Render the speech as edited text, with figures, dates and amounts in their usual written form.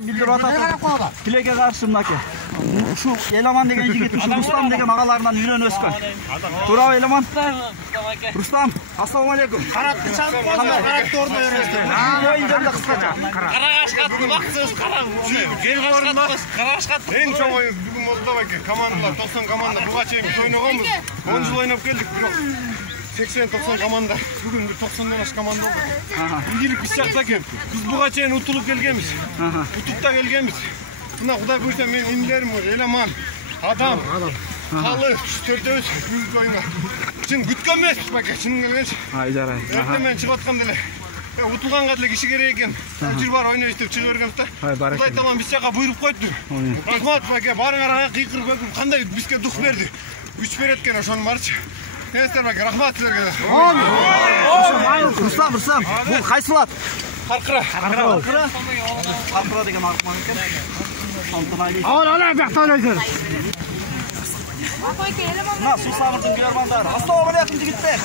Bildirip atatып, Тилекке каршы мынакей. Ушул Эламан деген жигит, ушул Рустам деген агаларынан үйрөнүп өскөн. Туурабы Эламан? Рустам, ассаламу алейкум. Каракты чаңып койсоң, каракты ордуна бересиздер. Коюн жерде кыскача. Карагаш катты баксыз, карагаш катты. Эң чоң оюн бүгүн Молдова экен. Командалар 90 команда буга чейин биз ойногонбуз. 10 жыл ойноп келдик, бирок 80-90 команда. Бүгүн 90дан аш команда болду. Ийгилик биз жакта экен. Биз буга чейин утулуп келгенбиз. Утупта келгенбиз. Мына Кудай буйрса мен индерим, Эламан, Адам, Калы, төртөөбүз бүгүнкү оюнга. Чын күткөн эмеспиз баке, чын келгенчи. Жарай. Эртең мен чыгып атканда эле утулганга деле киши керек экен. Жүр бар ойнойбуз деп чыгып бергенбиз да. Кудай таалам биз жака буйруп койду. Рахмат баке, барыңарга кыйкырып көкүм кандай бизге дух берди. Күч берет экен ошонун барчы. Эстер баке, рахмат силерге. Рустам, бул кайсыл ат? Каркыра. Каркыра деген аркман экен. Ала бакта ойлойсуз. Мына Сусамырдын көрөрмандары. Ассаламу алейкум жигиттер.